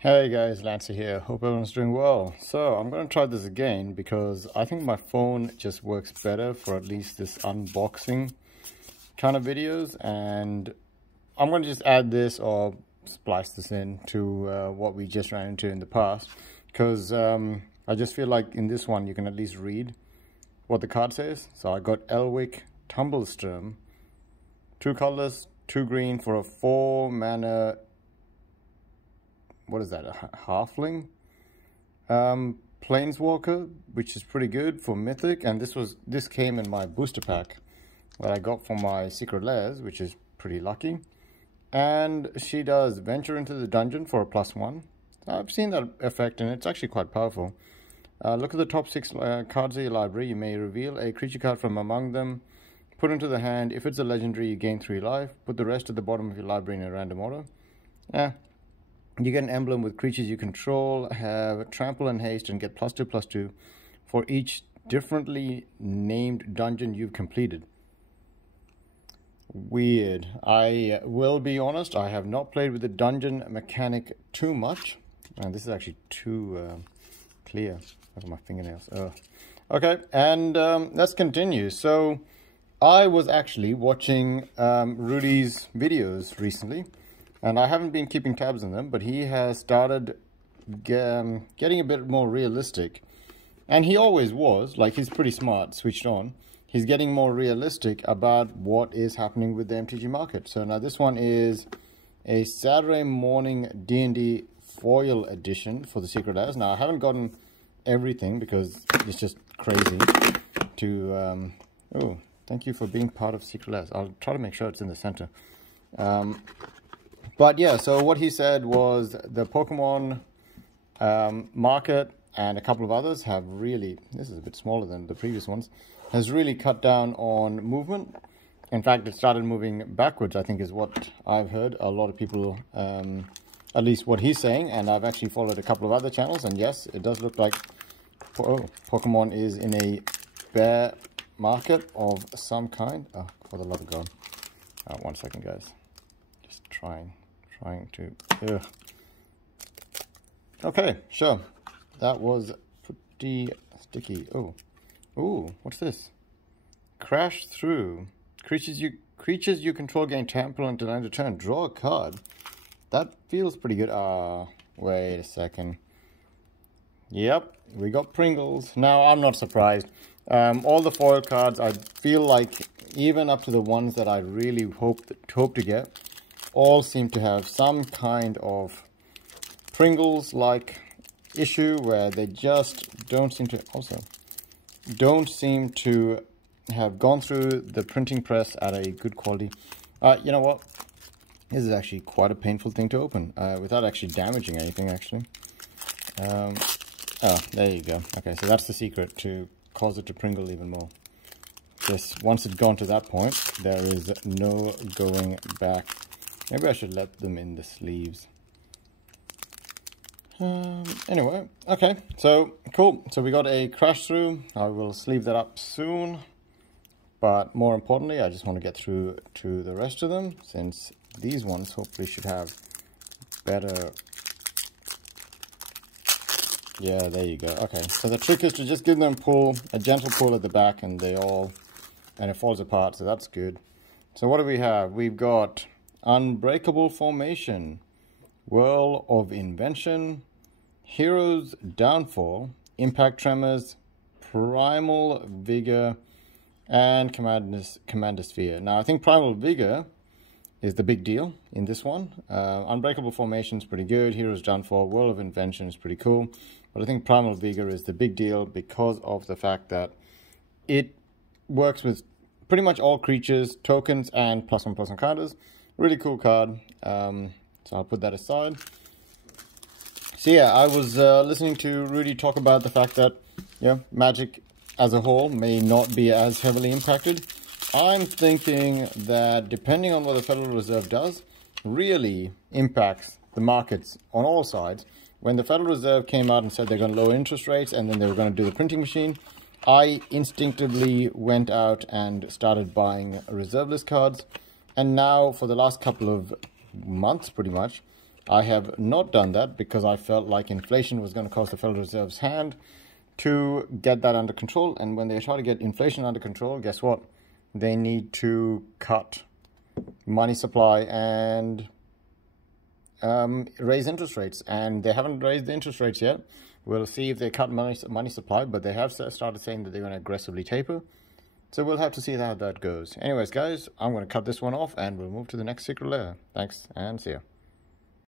Hey guys, Lancer here. Hope everyone's doing well. So I'm going to try this again because I think my phone just works better for at least this unboxing kind of videos, and I'm going to just add this or splice this in to what we just ran into in the past, because I just feel like in this one you can at least read what the card says. So I got Elwick Tumblestorm, 2 colors, 2 green for a 4 mana. What is that, a halfling planeswalker, which is pretty good for mythic. And this came in my booster pack that I got from my secret lairs, which is pretty lucky. And she does venture into the dungeon for a +1. I've seen that effect and it's actually quite powerful. Look at the top 6 cards of your library. You may reveal a creature card from among them, put into the hand. If it's a legendary, you gain 3 life. Put the rest at the bottom of your library in a random order. You get an emblem with creatures you control, have trample and haste, and get +2/+2 for each differently named dungeon you've completed. Weird. I will be honest, I have not played with the dungeon mechanic too much. And this is actually too clear. Look at my fingernails. Okay, and let's continue. So I was actually watching Rudy's videos recently. And I haven't been keeping tabs on them, but he has started getting a bit more realistic. And he always was, like, he's pretty smart, switched on. He's getting more realistic about what is happening with the MTG market. So now this one is a Saturday morning D&D foil edition for the Secret Lairs. Now I haven't gotten everything because it's just crazy to... oh, thank you for being part of Secret Lairs. I'll try to make sure it's in the center. But yeah, so what he said was the Pokemon market and a couple of others have really, this is a bit smaller than the previous ones, has really cut down on movement. In fact, it started moving backwards, I think is what I've heard. A lot of people, at least what he's saying, and I've actually followed a couple of other channels, and yes, it does look like Pokemon is in a bear market of some kind. Oh, for the love of God. 1 second, guys. Just trying to... Okay, sure. That was pretty sticky. Oh, what's this? Crash through. Creatures you control gain trample until end of turn. Draw a card. That feels pretty good. Wait a second. Yep, we got Pringles. Now, I'm not surprised. All the foil cards, I feel like, even up to the ones that I really hope to get, all seem to have some kind of Pringles-like issue where they just don't seem to have gone through the printing press at a good quality. You know what? This is actually quite a painful thing to open without actually damaging anything, actually. Oh, there you go. Okay, so that's the secret, to cause it to Pringle even more. Once it's gone to that point, there is no going back. Maybe I should let them in the sleeves. Anyway, okay, so cool. So we got a crash through. I will sleeve that up soon. But more importantly, I just want to get through to the rest of them, since these ones hopefully should have better... Yeah, there you go. Okay, so the trick is to just give them a gentle pull at the back, and it falls apart, so that's good. So what do we have? We've got Unbreakable Formation, Whirl of Invention, Hero's Downfall, Impact Tremors, Primal Vigor, and Commander Sphere. Now, I think Primal Vigor is the big deal in this one. Unbreakable Formation is pretty good. Hero's Downfall, Whirl of Invention is pretty cool. But I think Primal Vigor is the big deal because of the fact that it works with pretty much all creatures, tokens, and +1/+1 counters. Really cool card. So I'll put that aside. So yeah, I was listening to Rudy talk about the fact that Magic as a whole may not be as heavily impacted. I'm thinking that depending on what the Federal Reserve does, really impacts the markets on all sides. When the Federal Reserve came out and said they're going to lower interest rates and then they were going to do the printing machine, I instinctively went out and started buying reserve list cards. And now, for the last couple of months, pretty much, I have not done that because I felt like inflation was going to cause the Federal Reserve's hand to get that under control. And when they try to get inflation under control, guess what? They need to cut money supply and raise interest rates. And they haven't raised the interest rates yet. We'll see if they cut money supply, but they have started saying that they're going to aggressively taper. So we'll have to see how that goes. Anyways, guys, I'm going to cut this one off and we'll move to the next secret layer. Thanks and see ya.